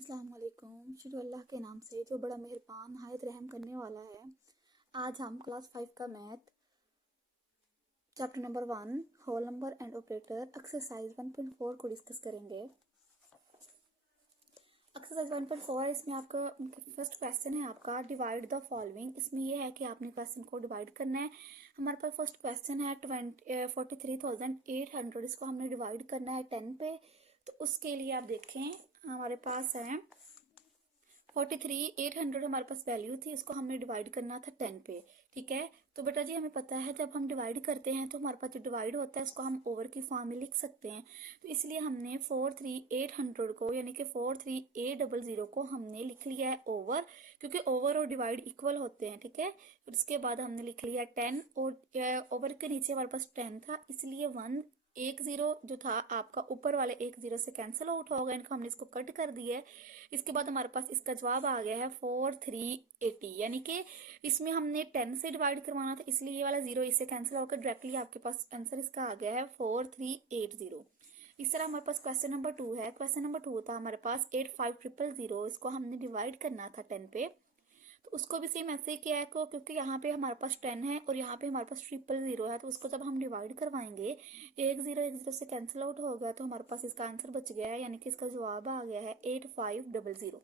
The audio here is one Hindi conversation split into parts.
अस्सलाम वालेकुम। शुरू अल्लाह के नाम से जो बड़ा मेहरबान नहायत रहम करने वाला है। आज हम क्लास 5 का math chapter number 1 whole number and operator exercise 1.4 को डिस्कस करेंगे। एक्सरसाइज 1.4 है, इसमें आपका फर्स्ट क्वेश्चन है आपका डिवाइड द फॉलोइंग। इसमें यह है कि आपने क्वेश्चन को डिवाइड करना है। हमारे पास फर्स्ट क्वेश्चन है 43,800, इसको हमने डिवाइड करना है 10 पे। तो उसके लिए आप देखें हमारे पास है 43,800 हमारे पास वैल्यू थी, इसको हमने डिवाइड करना था 10 पे। ठीक है, तो बेटा जी हमें पता है जब हम डिवाइड करते हैं तो हमारे पास जो डिवाइड होता है उसको हम ओवर की फॉर्म में लिख सकते हैं। तो इसलिए हमने 43,800 को यानी कि 43,800 को हमने लिख लिया है ओवर, क्योंकि ओवर और डिवाइड इक्वल होते हैं। ठीक है, फिर उसके बाद हमने लिख लिया 10 और ओवर के नीचे हमारे पास 10 था, इसलिए 1 0 जो था आपका ऊपर वाले 1 0 से कैंसिल आउट हो गया, इनको हमने इसको कट कर दिया है। इसके बाद हमारे पास इसका जवाब आ गया है 4380, यानी कि इसमें हमने 10 से डिवाइड करवाना था, इसलिए ये वाला 0 इससे कैंसिल होकर डायरेक्टली आपके पास आंसर इसका आ गया है 4380। इस तरह हमारे पास क्वेश्चन नंबर 2 है। क्वेश्चन नंबर 2 था हमारे पास 85,000, इसको हमने डिवाइड करना था 10 पे। तो उसको भी सेम ऐसे ही किया है को, क्योंकि यहाँ पे हमारे पास 10 है और यहाँ पे हमारे पास 000 है, तो उसको जब हम डिवाइड करवाएंगे 1 0 से कैंसिल आउट हो गया, तो हमारे पास इसका आंसर बच गया है, यानी कि इसका जवाब आ गया है 8500।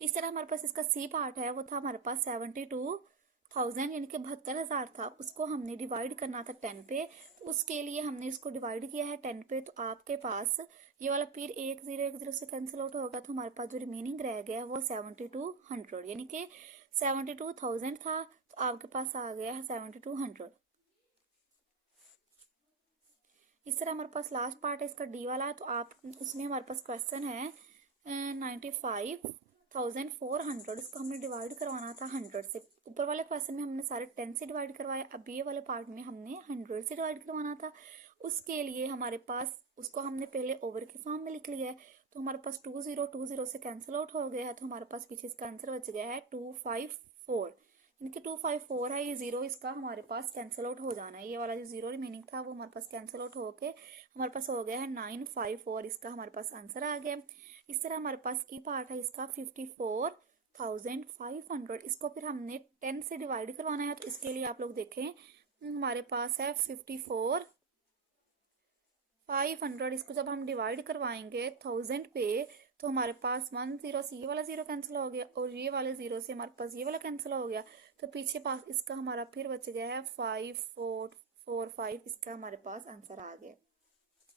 इस तरह हमारे पास इसका सी पार्ट है, वो था हमारे पास 72,000 यानी कि 72,000 था, उसको हमने डिवाइड करना था 10 पे। तो उसके लिए हमने इसको डिवाइड किया है 10 पे। तो आपके पास ये वाला फिर 1 0 से कैंसिल आउट होगा, तो हमारे पास जो रिमेनिंग रह गया वो 7200 यानी कि 72,000 था, तो आपके पास आ गया है 7200। इस तरह हमारे पास लास्ट पार्ट है इसका डी वाला, तो आप उसमें हमारे पास क्वेश्चन है 95,400, इसको हमने डिवाइड करवाना था 100 से। ऊपर वाले क्वेश्चन में हमने सारे 10 से डिवाइड करवाए, अब ये वाले पार्ट में हमने 100 से डिवाइड करवाना था। उसके लिए हमारे पास उसको हमने पहले ओवर की फॉर्म में लिख लिया है, तो हमारे पास 2 0 से कैंसिल आउट हो गया है, तो हमारे पास पीछे इसका आंसर बच गया है 254। इनके 254 है, ये 0 इसका हमारे पास कैंसिल आउट हो जाना है, ये वाला जो 0 रिमेनिंग था वो हमारे पास कैंसिल आउट होके हमारे पास हो गया है 954, इसका हमारे पास आंसर आ गया। इस तरह हमारे पास ई पार्ट है इसका 54,500, इसको फिर हमने 10 से डिवाइड करवाना है, तो इसके लिए आप लोग देखें हमारे पास है 54,500, इसको जब हम डिवाइड करवाएंगे 1000 पे, तो हमारे पास 1 0 से ये वाला 0 कैंसिल हो गया और ये वाले 0 से हमारे पास ये वाला कैंसिल हो गया, तो पीछे पास इसका हमारा फिर बच गया है 5445, इसका हमारे पास आंसर आ गया।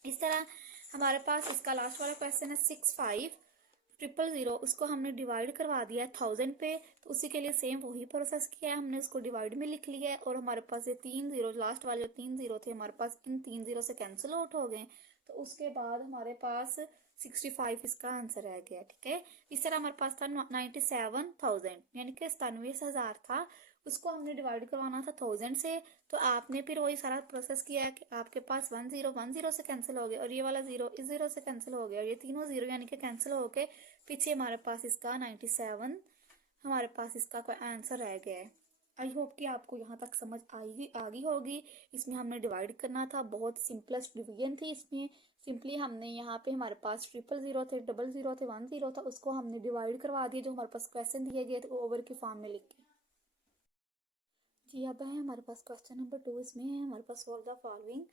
इस तरह हमारे पास इसका लास्ट वाला क्वेश्चन है 65,000, उसको हमने डिवाइड करवा दिया 1000 पे, तो उसी के लिए सेम वही प्रोसेस किया है, हमने उसको डिवाइड में लिख लिया है और हमारे पास ये 3 0 लास्ट वाले जो 3 0 थे हमारे पास इन 3 0 से कैंसिल आउट हो गए, तो उसके बाद हमारे पास 65 इसका आंसर रह गया। ठीक है, इस तरह हमारे पास था 97,000 यानी कि 97,000 था, उसको हमने डिवाइड करवाना था 1000 से, तो आपने फिर वही सारा प्रोसेस किया है कि आपके पास 1 0 से कैंसिल हो गया और ये वाला 0 इस 0 से कैंसिल हो गया और ये तीनों 0 यानी कि कैंसिल हो गए, पीछे हमारे पास इसका 97 हमारे पास इसका कोई आंसर रह गया है। आई होप कि आपको यहाँ तक समझ आ गई होगी। इसमें हमने डिवाइड करना था, बहुत सिंपलेस्ट डिवीजन थी इसमें। सिंपली हमने यहाँ पे हमारे पास 000 थे, 00 थे, 1 0 था, उसको हमने डिवाइड करवा दिया जो हमारे पास क्वेश्चन दिए गए थे ओवर की फॉर्म में लिख के। जी अब है हमारे पास क्वेश्चन नंबर 2, इसमें है हमारे पास सॉल्व द फॉलोइंग।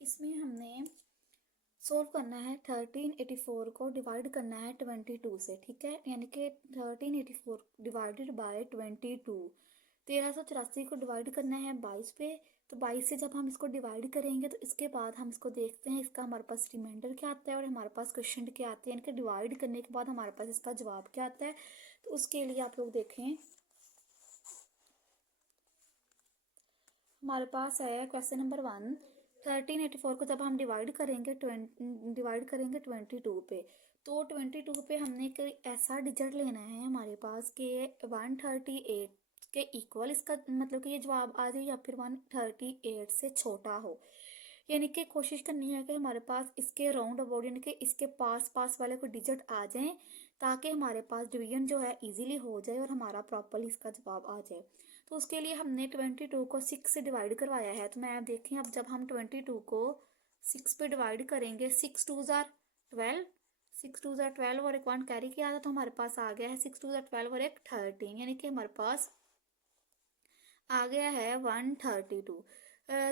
इसमें हमने सोल्व करना है 1384 को डिवाइड करना है 22 से। ठीक है, यानी कि 1384 डिवाइडेड बाय 22, 1384 को डिवाइड करना है 22 पे। तो 22 से जब हम इसको डिवाइड करेंगे तो इसके बाद हम इसको देखते हैं इसका हमारे पास रिमाइंडर क्या आता है और हमारे पास क्वेश्चन क्या आते हैं, इनके डिवाइड करने के बाद हमारे पास इसका जवाब क्या आता है। तो उसके लिए आप लोग देखें हमारे पास है क्वेश्चन नंबर 1, 1384 को जब हम डिवाइड करेंगे 22 पे, तो 22 पे हमने एक ऐसा डिजिट लेना है हमारे पास कि 138 के इक्वल इसका मतलब कि ये जवाब आ जाए या फिर 138 से छोटा हो, यानी कि कोशिश करनी है कि हमारे पास इसके राउंड अबाउट यानी कि इसके पास पास वाले को डिजिट आ जाएं, ताकि हमारे पास डिवीजन जो है इजीली हो जाए और हमारा प्रॉपरली इसका जवाब आ जाए। तो उसके लिए हमने 22 को 6 से डिवाइड करवाया है, तो मैं देखें अब जब हम 22 को 6 पे डिवाइड करेंगे, 6 2 ज़ार 12, 6 टू ज़ा 12 और एक 1 कैरी किया था तो हमारे पास आ गया है 6 टू ज़ा 12 और एक 13, यानी कि हमारे पास आ गया है 132।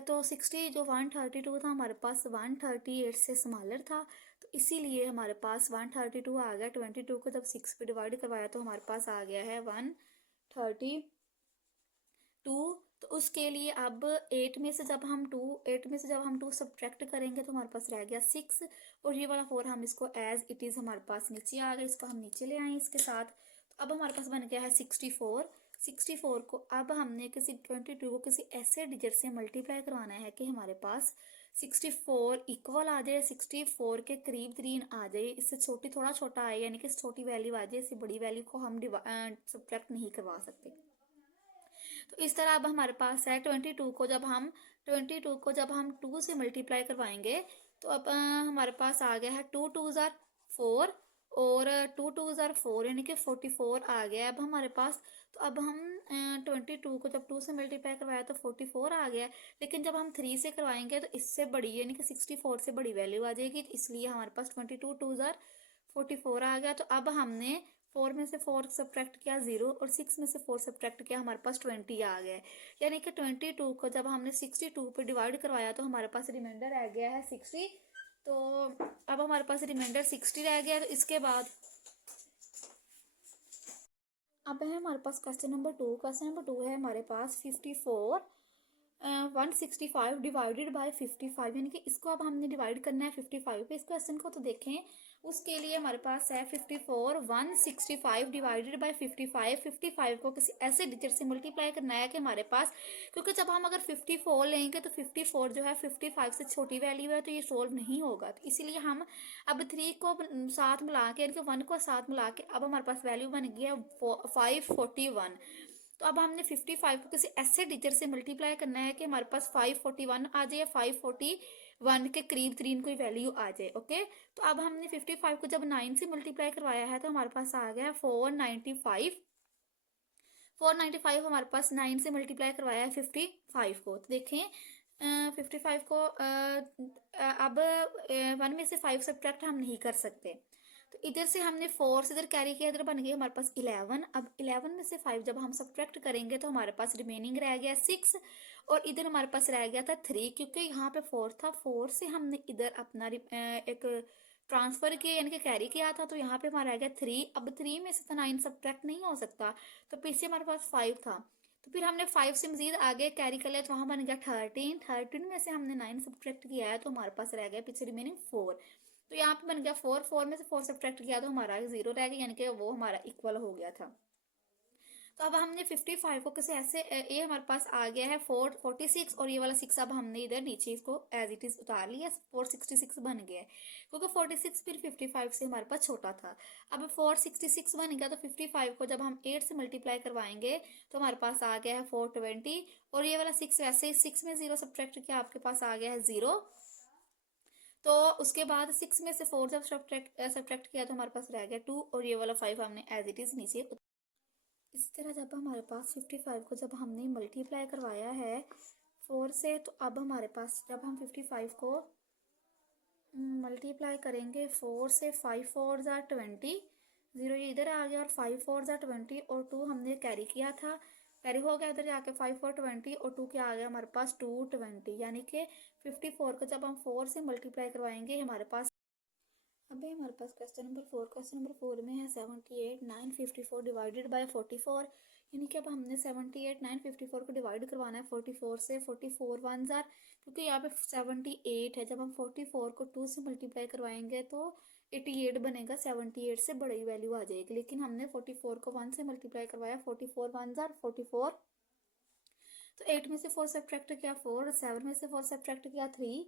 तो 60 जो 132 था हमारे पास 138 से स्मॉलर था, तो इसीलिए हमारे पास 132 आ गया। 22 को जब 6 पे डिवाइड करवाया तो हमारे पास आ गया है 132। तो उसके लिए अब 8 में से जब हम 2 सब्ट्रैक्ट करेंगे तो हमारे पास रह गया 6, और ये वाला 4 हम इसको एज इट इज़ हमारे पास नीचे आ गया, इसको हम नीचे ले आए इसके साथ। तो अब हमारे पास बन गया है 64। 64 को अब हमने किसी 22 को किसी ऐसे डिजिट से मल्टीप्लाई करवाना है कि हमारे पास 64 इक्वल आ जाए, 64 के करीब तरीन आ जाए, इससे छोटी थोड़ा छोटा आए, यानी कि छोटी वैल्यू आ जाए, इससे बड़ी वैल्यू को हम सब्ट्रैक्ट नहीं करवा सकते। तो इस तरह अब हमारे पास है 22 को जब हम 2 से मल्टीप्लाई करवाएंगे तो अब हमारे पास आ गया है 2 टू ज़ार 4, और 2 टू ज़ार 4 यानी कि 44 आ गया अब हमारे पास। तो अब हम 22 को जब 2 से मल्टीप्लाई करवाया तो 44 आ गया, लेकिन जब हम 3 से करवाएंगे तो इससे बड़ी यानी कि 64 से बड़ी वैल्यू आ जाएगी, इसलिए हमारे पास 22 टू ज़ार 44 आ गया। तो अब हमने 4 में से 4 सब्ट्रैक्ट किया 0, और 6 में से 4 सब्ट्रैक्ट किया, हमारे पास 20 आ गया। यानी कि 22 को जब हमने 62 पे डिवाइड करवाया तो हमारे पास रिमाइंडर रह गया है 60। तो अब हमारे पास रिमाइंडर 60 रह गया। तो इसके बाद अब है हमारे पास क्वेश्चन नंबर 2। क्वेश्चन नंबर 2 है हमारे पास 54 165 डिवाइडेड बाय 55, यानी कि इसको अब हमने डिवाइड करना है 55 पे। इस क्वेश्चन को तो देखें, उसके लिए हमारे पास है 54 165 डिवाइडेड बाय 55। 55 को किसी ऐसे डिजिट से मल्टीप्लाई करना है कि हमारे पास, क्योंकि जब हम अगर 54 लेंगे तो 54 जो है 55 से छोटी वैल्यू है, तो ये सोल्व नहीं होगा। तो इसीलिए हम अब 3 को साथ मिला के, यानी कि 1 को साथ मिला के अब हमारे पास वैल्यू बन गई है 541। तो अब हमने 55 को किसी ऐसे डिजिट से मल्टीप्लाई करना है कि हमारे पास 541 आ जाए, 541 के करीब तरीन कोई वैल्यू आ जाए। ओके, तो अब हमने 55 को जब 9 से मल्टीप्लाई करवाया है तो हमारे पास आ गया 495। 495 हमारे पास 9 से मल्टीप्लाई करवाया है 55 को। तो देखें 55 को अब 1 में से 5 सब्ट्रैक्ट हम नहीं कर सकते, तो इधर से हमने 4 से इधर कैरी किया, इधर बन गया हमारे पास 11। अब 11 में से 5 जब हम सब्ट्रैक्ट करेंगे तो हमारे पास रिमेनिंग रह गया 6, और इधर हमारे पास रह गया था 3, क्योंकि यहाँ पे 4 था, 4 से हमने इधर अपना एक ट्रांसफर किया यानी कि कैरी किया था, तो यहाँ पे हमारा रह गया 3। अब 3 में से तो 9 सब्ट्रैक्ट नहीं हो सकता, तो पीछे हमारे पास 5 था, तो फिर हमने 5 से मजीद आगे कैरी कर लिया, तो वहाँ बन गया 13। 13 में से हमने 9 सब्ट्रैक्ट किया है तो हमारे पास रह गया पीछे रिमेनिंग 4। तो यहाँ पे बन गया 4। 4 में से 4 सब्ट्रैक्ट किया तो हमारा 0 रह गया, यानी कि वो हमारा इक्वल हो गया था। तो अब हमने 55 को कैसे ऐसे ये हमारे पास आ गया है 446, और ये वाला 6 अब हमने इधर नीचे इसको एज इट इज उतार लिया, 466 बन गया है, क्योंकि 46 फिर 55 से हमारे पास छोटा था। अब 466 बन गया, तो 55 को जब हम 8 से मल्टीप्लाई करवाएंगे तो हमारे पास आ गया है 420, और ये वाला 6 वैसे 6 में 0 सब्ट्रैक्ट किया, आपके पास आ गया है 0। तो उसके बाद 6 में से 4 जब सब्ट्रैक्ट किया तो हमारे पास रह गया 2, और ये वाला 5 हमने एज इट इज नीचे। इस तरह जब हमारे पास 55 को जब हमने मल्टीप्लाई करवाया है 4 से, तो अब हमारे पास जब हम 55 को मल्टीप्लाई करेंगे 4 से, 5 4 ज़ा 20, 0 ये इधर आ गया, और 5 4 ज़ा 20, और 2 हमने कैरी किया था, कैरी हो गया इधर जाके 5 4 20, और 2 क्या आ गया हमारे पास 220, यानी कि 54 को जब हम 4 से मल्टीप्लाई करवाएंगे हमारे पास। अभी हमारे पास क्वेश्चन नंबर 4। क्वेश्चन नंबर 4 में है 78 954 डिवाइडेड बाय 44, यानी कि अब हमने 78 954 को डिवाइड करवाना है 44 से। 44 1 ज़ार, क्योंकि यहाँ पे 78 है, जब हम 44 को 2 से मल्टीप्लाई करवाएंगे तो 88 बनेगा, 78 से बड़ी वैल्यू आ जाएगी, लेकिन हमने 44 को 1 से मल्टीप्लाई करवाया, 44 1 ज़ार 44। तो 8 में से 4 सब्ट्रैक्ट किया 4, 7 में से 4 सब्ट्रैक्ट किया 3,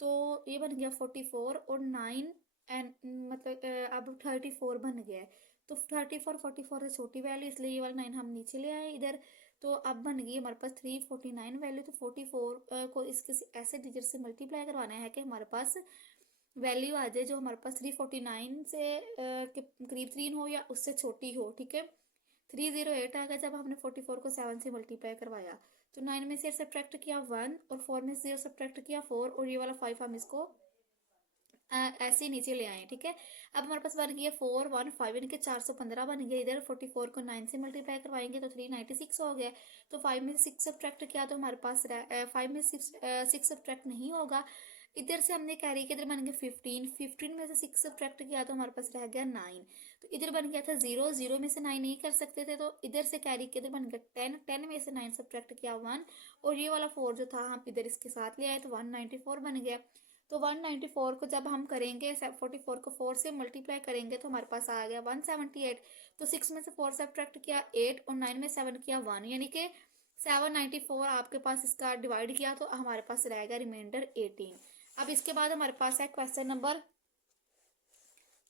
तो ये बन गया 44, और 9 एंड मतलब अब 34 बन गया है। तो 34 44 से छोटी वैल्यू, इसलिए ये वाला 9 हम नीचे ले आए इधर। तो अब बन गई हमारे पास 349 वैल्यू। तो 44 को इसके ऐसे डिजिट से मल्टीप्लाई करवाना है कि हमारे पास वैल्यू आ जाए जो हमारे पास 349 से के करीब 3 हो या उससे छोटी हो। ठीक है, 308 आ गया जब हमने 44 को 7 से मल्टीप्लाई करवाया। तो 9 में से सब्ट्रैक्ट किया 1, और 4 में से 0 सब्ट्रैक्ट किया 4, और ये वाला 5 हम इसको ऐसे ही नीचे ले आए, ठीक है। अब हमारे पास बन गया 415, यानी कि 415 बन गया। इधर 44 को 9 से मल्टीप्लाई करवाएंगे तो 396 हो गया। तो 5 में से 6 सब्ट्रैक्ट किया तो हमारे पास 5 में 6 सब्ट्रैक्ट नहीं होगा। इधर से हमने कैरी के इधर बन गया 15, 15 में से 6 सब्ट्रैक्ट किया तो हमारे पास रह गया 9। तो इधर बन गया था 0, 0 में से 9 नहीं कर सकते थे, तो इधर से कैरी के इधर बन गया 10, 10 में से 9 सब्ट्रैक्ट किया 1, और ये वाला 4 जो था हम इधर इसके साथ ले आए तो 194 बन गया। तो 194 को जब हम करेंगे 44 को 4 से मल्टीप्लाई करेंगे तो हमारे पास आ गया 178। तो 6 में से 4 सब्ट्रैक्ट किया 8 और 9 में 7 किया 1, यानी कि 794 आपके पास इसका डिवाइड किया तो हमारे पास रहेगा रिमाइंडर 18। अब इसके बाद हमारे पास है क्वेश्चन नंबर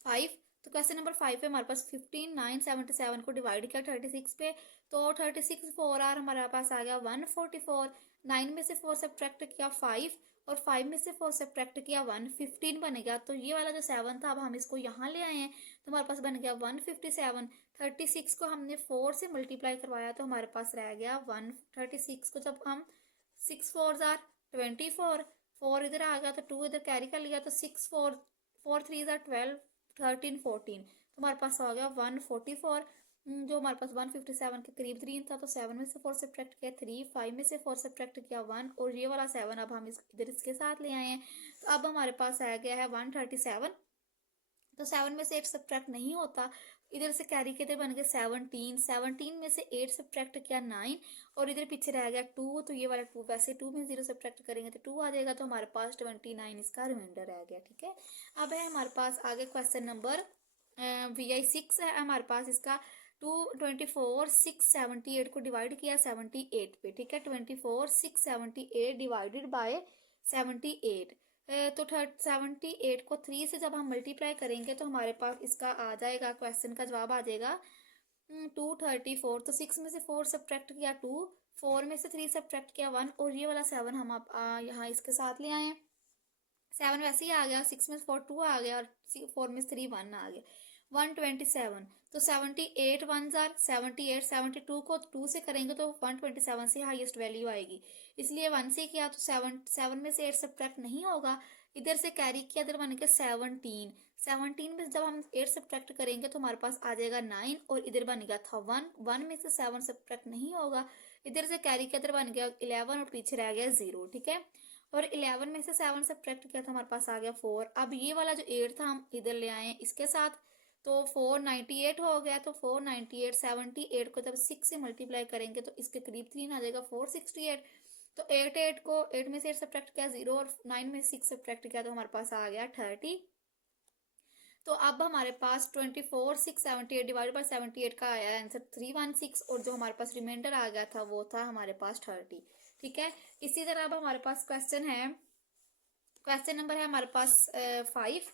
5। तो क्वेश्चन नंबर 5 पे हमारे पास 15, 9, 77 को डिवाइड किया 36 पे, तो 36 4 आर हमारे पास आ गया 144। 9 में से 4 सब्ट्रैक्ट किया 5 और 5 में से 4 सब्ट्रैक्ट किया 1, 15 बनेगा। तो ये वाला जो 7 था अब हम इसको यहाँ ले आए हैं तो हमारे पास बन गया 157। 36 को हमने 4 से मल्टीप्लाई करवाया तो हमारे पास रह गया 136 को जब हम 6 4 आर 24, 4 इधर आ गया तो 2 इधर कैरी कर लिया तो 6 4 4 3 आर 12, 13 14, तो हमारे पास आ गया 144। जो हमारे पास 157 के करीब 3 था तो 7 में से 4 सब्ट्रैक्ट किया 3, 5 में से 4 सब्ट्रैक्ट किया 1, और ये वाला 7 अब हम इधर इसके साथ ले आए हैं। तो अब हमारे पास आ गया है 137। तो 7 में से 8 सब्ट्रैक्ट नहीं होता, इधर से कैरी के इधर बन गया 17, 17 में से 8 सब्ट्रैक्ट किया 9, और इधर पीछे रह गया 2, तो ये वाला 2 वैसे 2 में 0 सब्ट्रैक्ट करेंगे तो 2 आ जाएगा, तो हमारे पास 29 इसका रिमाइंडर रह गया, ठीक है। अब है हमारे पास आगे क्वेश्चन नंबर VI 6 है हमारे पास। इसका 24 6 78 को डिवाइड किया 78 पे, ठीक है। 24 6 78 डिवाइडेड बाय 78, तो 78 को 3 से जब हम मल्टीप्लाई करेंगे तो हमारे पास इसका आ जाएगा, क्वेश्चन का जवाब आ जाएगा 234। तो 6 में से 4 सब्ट्रैक्ट किया 2, 4 में से 3 सब्ट्रैक्ट किया 1, और ये वाला 7 हम आप यहाँ इसके साथ ले आए हैं। 7 वैसे ही आ गया, 6 में 4 2 आ गया और 4 में 3 1 आ गया, 127। तो 78 1 जार 78, 72 को 2 से करेंगे तो 127 से हाईएस्ट वैल्यू आएगी, इसलिए 1 से किया तो 7 में से 8 सब्ट्रैक्ट नहीं होगा। इधर से कैरी किया, इधर बन गया 17, 17 में जब हम 8 सब्ट्रैक्ट करेंगे तो हमारे पास आ जाएगा 9, और इधर बन गया था 1, 1 में से 7 सब्ट्रैक्ट नहीं होगा। इधर से कैरी किया, इधर बन गया 11 और पीछे रह गया 0, ठीक है। और 11 में से 7 सब्ट्रैक्ट किया तो हमारे पास आ गया 4। अब ये वाला जो 8 था हम इधर ले आए इसके साथ, तो 498 हो गया। तो 498 78 को जब 6 से मल्टीप्लाई करेंगे तो इसके करीब 3 आ जाएगा 468। तो 8 को 8 में से 8 सब्ट्रैक्ट किया 0, और 9 में 6 सब्ट्रैक्ट किया तो हमारे पास आ गया 30। तो अब हमारे पास 24 6 78 डिवाइड बाय 78 का आया आंसर 316, और जो हमारे पास रिमाइंडर आ गया था वो था हमारे पास 30, ठीक है। इसी तरह अब हमारे पास क्वेश्चन है, क्वेश्चन नंबर है हमारे पास 5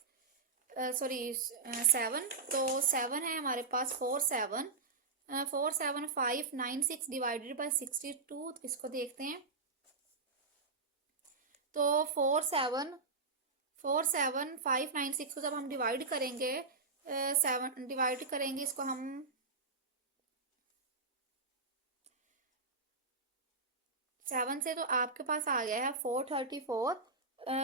सॉरी 7। तो 7 है हमारे पास 4 7 4 7 5 9 6 डिवाइडेड बाय 62। तो इसको देखते हैं। तो 4 7 5 9 6 को जब हम डिवाइड करेंगे 7 डिवाइड करेंगे इसको हम 7 से, तो आपके पास आ गया है 434।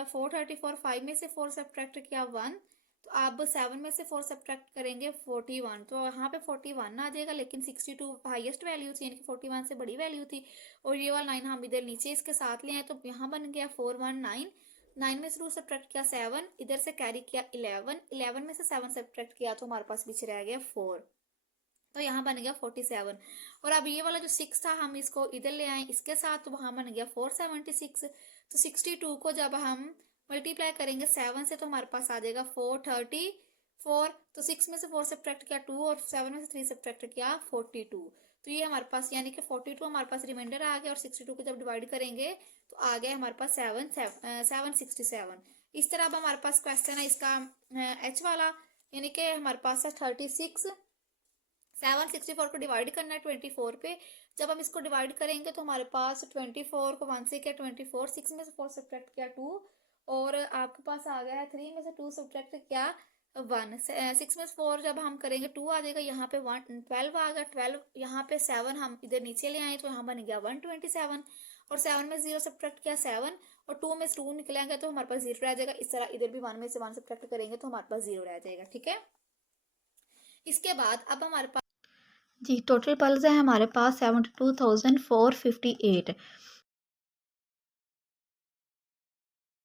434 5 में से 4 सब्ट्रैक्ट किया 1, तो आप 7 में से 4 सब्ट्रैक्ट करेंगे 41, तो यहाँ पे 41 आ जाएगा, लेकिन 62 हाईएस्ट वैल्यू थी, यानी कि 41 से बड़ी वैल्यू थी। और ये वाला 9 हम इधर नीचे इसके साथ ले आए, तो यहाँ बन गया 419। 9 में से 2 सब्ट्रैक्ट किया 7, इधर से कैरी किया 11, 11 में से 7 सब्ट्रैक्ट किया तो हमारे पास पीछे रह गया 4, तो यहाँ बन गया 47। और अब ये वाला जो 6 था हम इसको इधर ले आए इसके साथ, तो वहाँ बन गया 476। तो 62 को जब हम मल्टीप्लाई करेंगे 7 से तो हमारे पास आ जाएगा 434। तो 6 में से 4 सब्ट्रैक्ट किया 2, और 7 में से 3 सब्ट्रैक्ट किया 42। तो ये हमारे पास यानी कि 42 हमारे पास रिमाइंडर आ गया, और 62 को जब डिवाइड करेंगे तो आ गया हमारे पास 767। इस तरह अब हमारे पास क्वेश्चन है इसका H वाला, यानी कि हमारे पास है 36। 764 को डिवाइड करना है 24 पे। जब हम इसको डिवाइड करेंगे तो हमारे पास 24 को 1 से किया 24, 6 में से 4 सब्ट्रैक्ट किया 2, और आपके पास आ गया है 3 में से 2 सब्ट्रैक्ट किया 1। 6 में से 4 जब हम करेंगे 2 आ जाएगा, यहाँ पे 12 आ गया 12, यहाँ पे 7 हम इधर नीचे ले आए तो यहाँ बन गया 127, और 7 में 0 सब्ट्रैक्ट किया 7, और 2 में से 2 निकलेंगे तो हमारे पास 0 रह जाएगा। इस तरह इधर भी 1 में से 1 सब्ट्रैक्ट करेंगे तो हमारे पास 0 रह जाएगा। ठीक है, इसके बाद अब हमारे पास जी टोटल पल्स है हमारे पास 72,458।